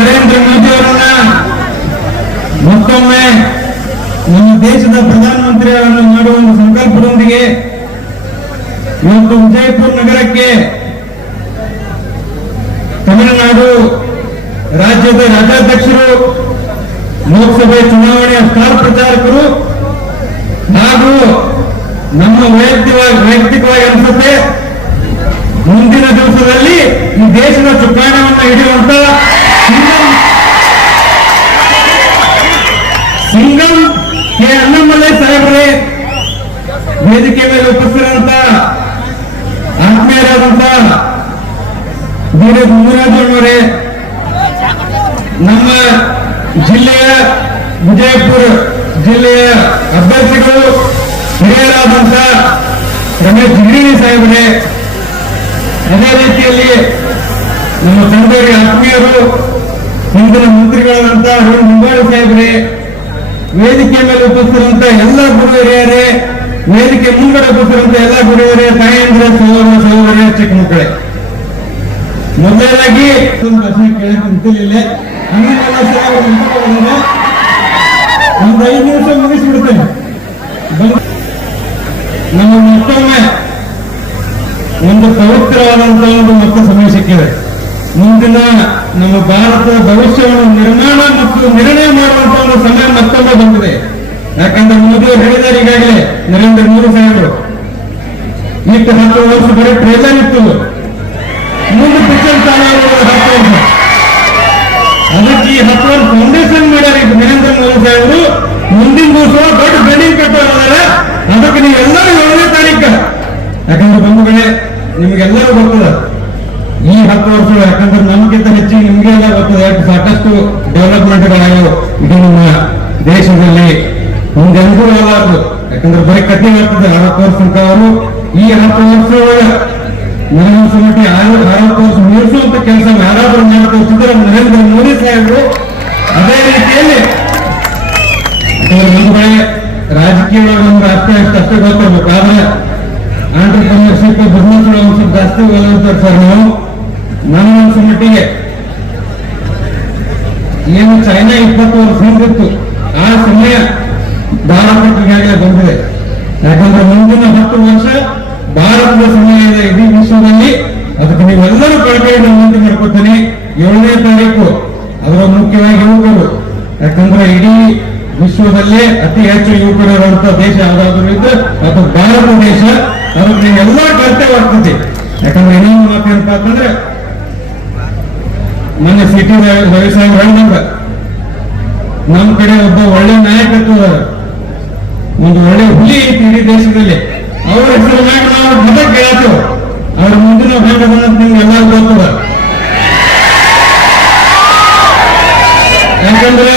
ನರೇಂದ್ರ ಮೋದಿ ಅವರನ್ನ ಮತ್ತೊಮ್ಮೆ ನಮ್ಮ ದೇಶದ ಪ್ರಧಾನಮಂತ್ರಿಗಳನ್ನು ಮಾಡುವ ಒಂದು ಸಂಕಲ್ಪದೊಂದಿಗೆ ಇವತ್ತು ವಿಜಯಪುರ ನಗರಕ್ಕೆ ತಮಿಳುನಾಡು ರಾಜ್ಯದ ರಾಜ್ಯಾಧ್ಯಕ್ಷರು, ಲೋಕಸಭೆ ಚುನಾವಣೆಯ ಸ್ಟಾರ್ ಪ್ರಚಾರಕರು ಹಾಗೂ ನಮ್ಮ ವೈಯಕ್ತಿಕವಾಗಿ ಅನಿಸುತ್ತೆ ಮುಂದಿನ ದಿವಸದಲ್ಲಿ ಈ ದೇಶದ ಚುಕ್ಕಾಣಿಯನ್ನು ಹಿಡಿಯುವಂತ ಸಿಂಗಂ ಕೆ ಅಣ್ಣಾಮಲೈ ಸಾಹೇಬರೇ, ವೇದಿಕೆ ಮೇಲೆ ಉಪಸ್ಥಿತರಂತ ಆತ್ಮೀಯರಾದಂತ ಬೀರೇಶ್ ಮುನಿರಾಜಣ್ಣವರೇ, ನಮ್ಮ ಜಿಲ್ಲೆಯ ವಿಜಯಪುರ ಜಿಲ್ಲೆಯ ಅಭ್ಯರ್ಥಿಗಳು ಹಿರಿಯರಾದಂತ ರಮೇಶ್ ಜಿಗಣಿ ಸಾಹೇಬರೇ, ಅದೇ ರೀತಿಯಲ್ಲಿ ನಮ್ಮ ತಂದೆಯ ಆತ್ಮೀಯರು ಹಿಂದಿನ ಮಂತ್ರಿಗಳಾದಂತ ಅರುಣ್ ಮುಂಬಾಳಿ ಸಾಹೇಬರೇ, ವೇದಿಕೆ ಮೇಲೆ ಉಪಸ್ಥಿತರಂತ ಎಲ್ಲ ಗುರು ಹಿರಿಯರೇ, ವೇದಿಕೆ ಮುಂಗಡೆ ಉಪಸ್ಥಿತರಂತ ಎಲ್ಲ ಗುರು ಹಿರಿಯರೇ, ತಾಯಂದ್ರ ಸಹೋದರ ಸಹೋದರಿಯ ಚಿಕ್ಕ ಮಕ್ಕಳೇ, ಮೊದಲನೇದಾಗಿ ಪ್ರಶ್ನೆ ಕೇಳಕ್ಕೆ ನಿಂತಿಲ್ಲ. ಒಂದು 5 ನಿಮಿಷ ಮುಗಿಸ್ಬಿಡ್ತೇನೆ. ನಮ್ಮ ಮತ್ತೊಮ್ಮೆ ಒಂದು ಪವಿತ್ರವಾದಂತಹ ಒಂದು ಮತ್ತೆ ಸಮಯ ಸಿಕ್ಕಿದೆ. ಮುಂದಿನ ನಮ್ಮ ಭಾರತದ ಭವಿಷ್ಯವನ್ನು ನಿರ್ಮಾಣ ಮತ್ತು ನಿರ್ಣಯ ಮಾಡುವಂತಹ ಒಂದು ಸಮಯ ಮತ್ತೊಮ್ಮೆ ಬಂದಿದೆ. ಯಾಕಂದ್ರೆ ಮೋದಿ ಅವರು ಹೇಳಿದ್ದಾರೆ ಈಗಾಗಲೇ, ನರೇಂದ್ರ ಮೋದಿ ಸಾಹೇಬರು ಈಗ 10 ವರ್ಷ ಬರೀ ಟ್ರೇಲರ್ ಇತ್ತು, ಮುಂದೆ ಪಿಕ್ಚರ್ ಚಾಲು 10 ವರ್ಷ. ಅದಕ್ಕೆ ಈ 10 ವರ್ಷ ಫೌಂಡೇಶನ್ ಮಾಡ್ಯಾರ ಈಗ ನರೇಂದ್ರ ಮೋದಿ ಸಾಹೇಬರು. ಮುಂದಿನ ದಿವಸ ದೊಡ್ಡ ಬಿಲ್ಡಿಂಗ್ ಕಟ್ಟೋದಾರೆ. ಅದಕ್ಕೆ ನೀವೆಲ್ಲರೂ 7ನೇ ತಾರೀಕು, ಯಾಕಂದ್ರೆ ಬಂಧುಗಳೇ ನಿಮಗೆಲ್ಲರೂ ಗೊತ್ತದ ಈ 10 ವರ್ಷ, ಯಾಕಂದ್ರೆ ನಮ್ಗಿಂತ ಹೆಚ್ಚಿಗೆ ನಿಮ್ಗೆಲ್ಲ ಗೊತ್ತದ ಯಾಕೆ ಸಾಕಷ್ಟು ಡೆವಲಪ್ಮೆಂಟ್ಗಳಾಗ್ಯಾವ ಇದು ನಮ್ಮ ದೇಶದಲ್ಲಿ. ಮುಂದೆಂದೂ ಆಗಲಾರದು, ಯಾಕಂದ್ರೆ ಬರೀ ಕಟ್ಟಿ ಆಗ್ತದೆ 60 ವರ್ಷ ತನಕ. ಅವರು ಈ 10 ವರ್ಷ ನನಗೆ ಮಟ್ಟಿ 60 ವರ್ಷ ಮೀರಿಸುವಂತ ಕೆಲಸ ಯಾರಾದ್ರೂ ಮಾಡ್ಕೊಳ್ತಿದ್ರೆ ನರೇಂದ್ರ ಮೋದಿ ಸಾಹೇಬರು. ಅದೇ ರೀತಿಯಲ್ಲಿ ಬಂಧುಗಳೇ, ರಾಜಕೀಯವಾಗಿ ನಮ್ಗೆ ಅಷ್ಟೇ ಗೊತ್ತಿರ್ಬೇಕು, ಆದ್ರೆ ಆಂಟ್ರಪ್ರನರ್ಶಿಪ್ ಬಿಸ್ನೆಸ್ ಒಂದು ಸ್ವಲ್ಪ ಜಾಸ್ತಿ ಒಲವಿರ್ತಾರೆ ಸರ್ ನಾವು. ನನ್ನ ಅನ್ಸೋ ಮಟ್ಟಿಗೆ ಏನು ಚೈನಾ 20 ವರ್ಷ ಹಿಂದಿತ್ತು, ಆ ಸಮಯ ಭಾರತಕ್ಕೆ ಈಗಾಗಲೇ ಬಂದಿದೆ. ಯಾಕಂದ್ರೆ ಮುಂದಿನ 10 ವರ್ಷ ಭಾರತದ ಸಮಯ ಇದೆ ಇಡೀ ವಿಶ್ವದಲ್ಲಿ. ಅದಕ್ಕೆ ನೀವೆಲ್ಲರೂ ಕಳಕಳಿಯಿಂದ ವಿನಂತಿ ಮಾಡ್ಕೊತೀನಿ, 7ನೇ ತಾರೀಕು ಅದರ ಮುಖ್ಯವಾಗಿ ಯುವಕರು, ಯಾಕಂದ್ರೆ ಇಡೀ ವಿಶ್ವದಲ್ಲೇ ಅತಿ ಹೆಚ್ಚು ಯುವಕರಿರುವಂತಹ ದೇಶ ಯಾವ್ದಾದ್ರು ಇದ್ರೆ ಅದು ಭಾರತ ದೇಶ. ಅದಕ್ಕೆ ನೀವೆಲ್ಲ ಕರ್ತವ್ಯ ಆಗ್ತದೆ. ಯಾಕಂದ್ರೆ ಇನ್ನೊಂದು ಮಾತೇನಪ್ಪ ಅಂತಂದ್ರೆ, ಮೊನ್ನೆ ಸಿಟಿ ರವಿ ಸಾಹೇಬ್ ಹೇಳಿದಂಗ ನಮ್ಮ ಕಡೆ ಒಬ್ಬ ಒಳ್ಳೆ ನಾಯಕತ್ವ, ಒಂದು ಒಳ್ಳೆ ಹುಲಿ ಐತಿ ಇಡೀ ದೇಶದಲ್ಲಿ. ಅವ್ರ ಹೆಸರು ಮ್ಯಾಗ ನಾವು ಮತ ಕೇಳತ್ತೇವೆ. ಅವ್ರ ಮುಂದಿನ ಭಾಗ ನಿಮ್ಗೆ ಎಲ್ಲರೂ ಗೊತ್ತದ. ಯಾಕಂದ್ರೆ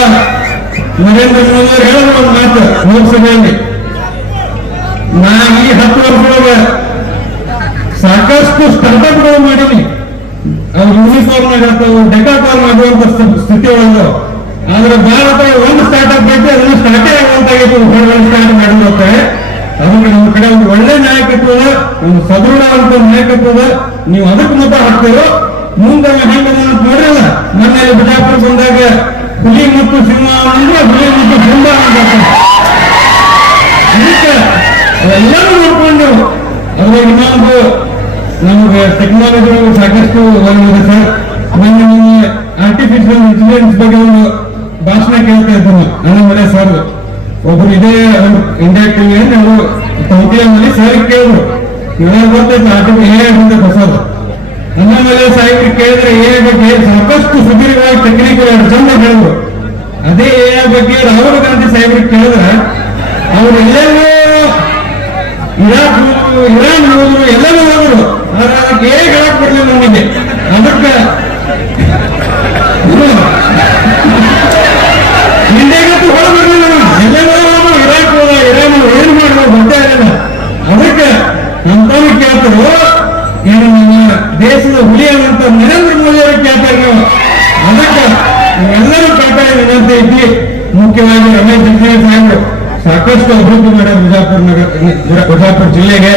ನರೇಂದ್ರ ಮೋದಿ ಅವರು ಹೇಳಿದ್ರು ಒಂದು ಮಾತು ಲೋಕಸಭೆಯಲ್ಲಿ, ನಾ ಈ 10 ವರ್ಷದೊಳಗೆ ಸಾಕಷ್ಟು ಸ್ಟಾರ್ಟ್ಅಪ್ಗಳು ಮಾಡೀನಿ. ಅವ್ರು ಯೂನಿಫಾರ್ಮ್ ಆಗಿರ್ತಾವ, ಡೆಕಾಕಾರ್ಮ್ ಆಗುವಂತ ಸ್ಥಿತಿ ಒಳಗ. ಆದ್ರೆ ಭಾರತ ಒಂದು ಸ್ಟಾರ್ಟ್ಅಪ್ ಐತಿ, ಅದನ್ನು ಸ್ಟಾರ್ಟೇ ಆಗುವಂತಾಗೈತಿ. ಸ್ಟಾರ್ಟ್ ಮಾಡಿರುತ್ತೆ. ಅದಕ್ಕೆ ನಮ್ಮ ಕಡೆ ಒಂದು ಒಳ್ಳೆ ನಾಯಕತ್ವದ, ಒಂದು ಸದೃಢವಾದಂತ ನಾಯಕತ್ವದ. ನೀವು ಅದಕ್ಕೆ ಮತ ಹಾಕ್ತೀರೋ ಮುಂದೆ ಹೆಂಗ ನೋಡ್ರಲ್ಲ. ಮೊನ್ನೆ ಬಿಜಾಪುರ ಬಂದಾಗ ಹುಲಿ ಮತ್ತು ಸಿಂಹ ಅಂದ್ರೆ ಹುಲಿ ಮತ್ತು ಸಿಂಹ ಅಂತ ಅದಕ್ಕೆ ಅವೆಲ್ಲರೂ ನೋಡ್ಕೊಂಡು. ಅದ್ರಾಗ ಇನ್ನೊಂದು ನಮಗೆ ಟೆಕ್ನಾಲಜಿ ಸಾಕಷ್ಟು ಬಂದಿದೆ ಸರ್. ಮೊನ್ನೆ ಆರ್ಟಿಫಿಷಿಯಲ್ ಇಂಟೆಲಿಜೆನ್ಸ್ ಬಗ್ಗೆ ಒಂದು ಭಾಷಣ ಕೇಳ್ತಾ ಇದ್ರು ಅಣ್ಣಾಮಲೈ ಸರ್. ಒಬ್ರು ಇದೇ ಇಂಡಿಯಾ ಟಿವಿ ನಾವು ತೌತಿಯಲ್ಲಿ ಸರ್ ಕೇಳಿದ್ರು, ನನಗೆ ಗೊತ್ತೈತೆ ಆರ್ಟಿಫಿಷಿಯಲ್ ಬಂದ ಹೊಸದು. ಅಣ್ಣಾಮಲೈ ಸಾಹೇಬ್ರಿಗೆ ಕೇಳಿದ್ರೆ ಎ ಬಗ್ಗೆ ಸಾಕಷ್ಟು ಸುದೀರ್ಘವಾಗಿ ಟೆಕ್ನಿಕಲ್ ಚಂದ ಹೇಳಿದ್ರು. ಅದೇ ಎ ಬಗ್ಗೆ ರಾಹುಲ್ ಗಾಂಧಿ ಸಾಹೇಬ್ರಿಗೆ ಕೇಳಿದ್ರೆ ಅವ್ರು ಎಲ್ಲೆಲ್ಲೋ ಇರಾನ್ ಹೋದ್ರು, ಎಲ್ಲರೂ ಹೋದ್ರು. ಆದ್ರೆ ಅದಕ್ಕೆ ಏ ಹೇಳಕ್ ಬರ್ಲಿಲ್ಲ ನಮಗೆ. ಅದಕ್ಕೆ ಇಂಡಿಯಾಗಂತೂ ಹೊರ ಬರ್ಲಿಲ್ಲ. ಎಲ್ಲೆಲ್ಲೋ ಇರಾಕ್ ಹೋದ, ಇರಾನ್ ಏನ್ ಮಾಡುವ ಗೊತ್ತೇ ಆಗಲ್ಲ. ಅದಕ್ಕೆ ನಮ್ಮವ್ರು ಕೇಳ್ತಾರೋ ಏನು ನಮ್ಮ ದೇಶದ ಹುಲಿಯಾದಂತ ನರೇಂದ್ರ ಮೋದಿ ಅವ್ರಿಗೆ ಕೇಳ್ತಾರೆ ನಾವು. ಅದಕ್ಕೆ ಎಲ್ಲರೂ ಕಾಪಾಡಿ ವಿನಂತಿ ಐತಿ. ಮುಖ್ಯವಾಗಿ ರಮೇಶ್ ಜಿಗಣಿ ಸಾಹೇಬರು ಸಾಕಷ್ಟು ಅಭಿವೃದ್ಧಿ ಮಾಡ್ಯಾರ ಬಿಜಾಪುರ ಜಿಲ್ಲೆಗೆ.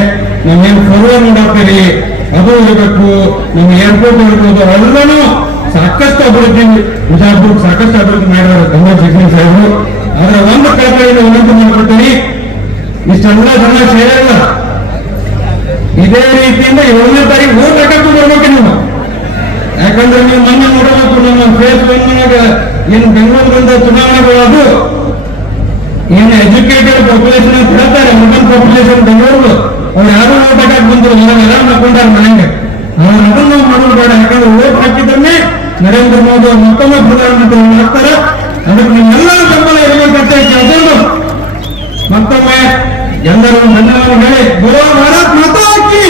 ನಾವೇನು ಫೋರ್ವರ್ಡ್ ನೋಡಾಕ್ತೀರಿ ಅದು ಇರಬೇಕು, ನಮ್ಮ ಏರ್ಪೋರ್ಟ್ ಇರ್ಬೋದು, ಎಲ್ಲನೂ ಸಾಕಷ್ಟು ಅಭಿವೃದ್ಧಿ ಬಿಜಾಪುರ ಸಾಕಷ್ಟು ಅಭಿವೃದ್ಧಿ ಮಾಡಿದ್ದಾರೆ ಗಂಗಾ ಜಗದೀಶ್ ಸಾಹೇಬರು. ಆದ್ರೆ ಒಂದು ಕಳಕಳಿಯಿಂದ ವಿನಂತಿ ಮಾಡ್ಕೊಳ್ತೀನಿ, ಇಷ್ಟೆಲ್ಲ ಜನ ಸೇರಲ್ಲ. ಇದೇ ರೀತಿಯಿಂದ 7ನೇ ತಾರೀಕು ಓಟ್ ಹಾಕಕ್ಕೂ ಬರ್ಬೇಕು ನೀವು. ಯಾಕಂದ್ರೆ ನೀವು ಮೊನ್ನೆ ನೋಡಬೇಕು ನಮ್ಮ ಫೇಸ್ ಒನ್ನಾಗ ಏನು ಬೆಂಗಳೂರಿಂದ ಚುನಾವಣೆಗಳು ಏನು ಎಜುಕೇಟೆಡ್ ಪಾಪ್ಯುಲೇಷನ್ ಅಂತ ಹೇಳ್ತಾರೆ, ಮಿಡಲ್ ಪಾಪ್ಯುಲೇಷನ್ ಬೆಂಗಳೂರು, ಅವ್ರು ಯಾರು ಓಟ್ ಹಾಕಕ್ ಬಂದ್ರು ಎಲ್ಲ ಮಾಡ್ಕೊಂಡಾರ ಮನೆಗೆ. ಅದನ್ನು ಮಾಡೋದು ಬೇಡ. ಯಾಕಂದ್ರೆ ಓಟ್ ಹಾಕಿದ್ರೆ ನರೇಂದ್ರ ಮೋದಿ ಅವರು ಮತ್ತೊಮ್ಮೆ ಪ್ರಧಾನಮಂತ್ರಿ ಆಗ್ತಾರೆ. ಅದಕ್ಕೆ ನಿಮ್ಮೆಲ್ಲರ ಬೆಂಬಲ ಇರಬೇಕಂತ ಕೇಳ್ಕೊಂಡು ಮತ್ತೊಮ್ಮೆ ಎಲ್ಲರೂ ಧನ್ಯವಾದ ಹೇಳಿ, ಬೋಲೋ ಭಾರತ್ ಮಾತಾ ಕಿ